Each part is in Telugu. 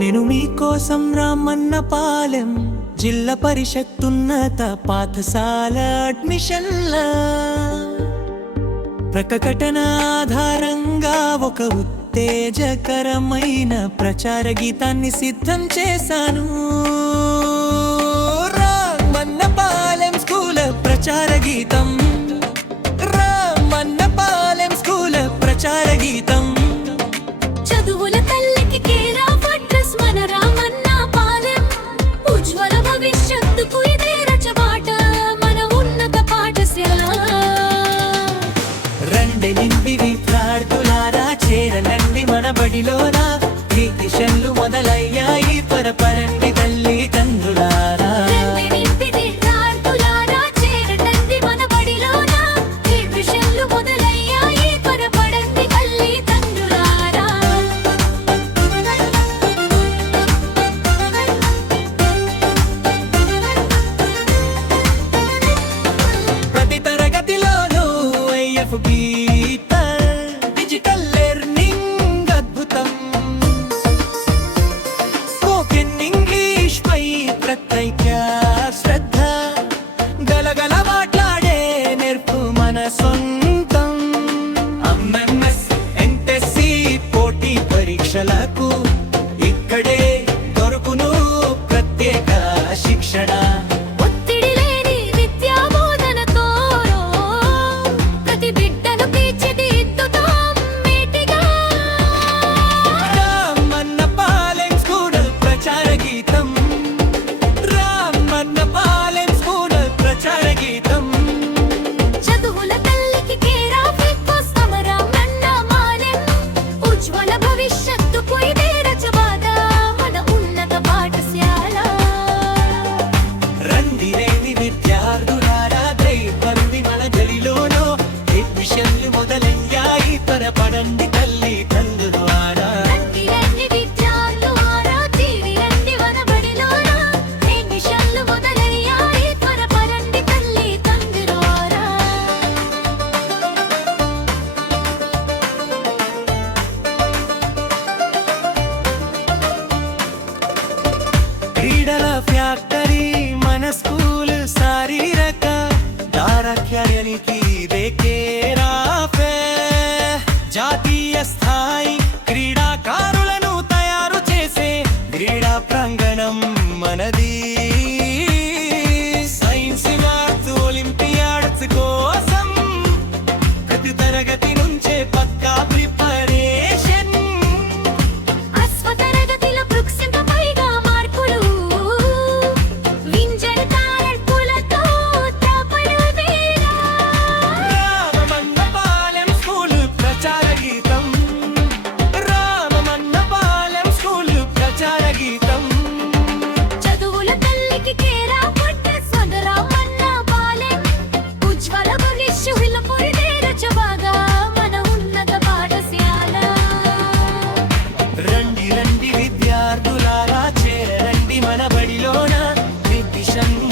నేను మీకోసం రామన్నపాలెం జిల్లా పరిషత్తున్నత పాఠశాల అడ్మిషన్ల ప్రకటన ఆధారంగా ఒక ఉత్తేజకరమైన ప్రచార గీతాన్ని సిద్ధం చేశాను. రామన్నపాలెం స్కూల్ ప్రచార గీతం, రామన్నపాలెం స్కూల్ ప్రచార గీతం. చదువుల తల్లికి కేర్ ఆఫ్ అడ్రస్ మన రామన్నపాలెం. ఉజ్వల భవిష్యత్తుకు ఇదే రచబాట మన ఉన్నత పాఠశాల. రండి నింపి విద్యార్థులారా చేరనండి మన బడిలోనా. దిశలు మొదలయ్యాయి పరపరండి తల్లి తండ్రులారా. డిజిటల్ లెర్నింగ్ అద్భుతం. స్పోకెన్ ఇంగ్లీష్ పై ప్రత్యేక శ్రద్ధ, గలగల మాట్లాడే నేర్పు మన సొంతం. ఎంఎంఎస్ ఎంఎస్సి పోటీ పరీక్షలకు ఇక్కడే దొరుకును ప్రత్యేక శిక్షణ. మొదలయ్యాయి త్వరపడండి తల్లి తండ్రులారా. క్రీడల ఫ్యాక్టరీ మన స్కూల్, శారీరక ఆరోగ్యానికి జాతీయ స్థాయి క్రీడాకారులను తయారు చేసే క్రీడా ప్రాంగణం మనది. సైన్స్ ఆర్ట్స్ ఒలింపియాడ్స్ కోసం ప్రతి తరగతి నుంచే పక్కా ప్రిపరేషన్.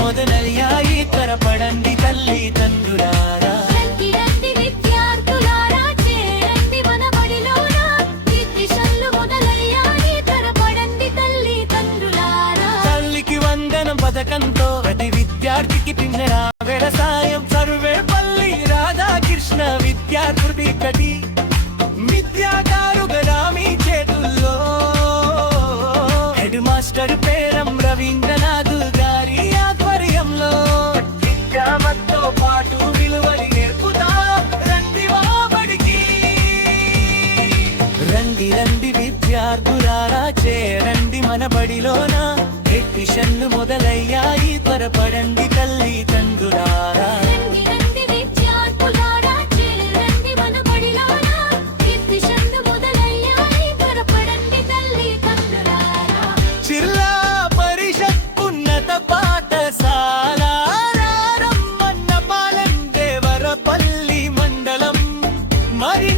మొదలయ్యాయి త్వరపడండి తల్లి తండ్రులారా. తల్లికి వందనం పథకంతో ప్రతి విద్యార్థికి తిన్నెర వ్యవసాయం. సర్వేపల్లి రాధాకృష్ణ విద్యార్థి కటి విద్యాకారుగా మీ చేతుల్లో. హెడ్ మాస్టర్ పేరం రవీంద్రనాథ్ గారి ఆధ్వర్యంలో విద్యామతో పాటు విలువలు నేర్పుతా. రండి మా బడికి, రండి రండి విద్యార్థులారా చేరండి మన బడిలోన. అడ్మిషన్లు మొదలయ్యాయి త్వరపడండి తల్లి తండ్రులారా. జిల్లా పరిషత్ ఉన్నత పాఠశాల రామన్నపాలెం దేవరపల్లి మండలం మరి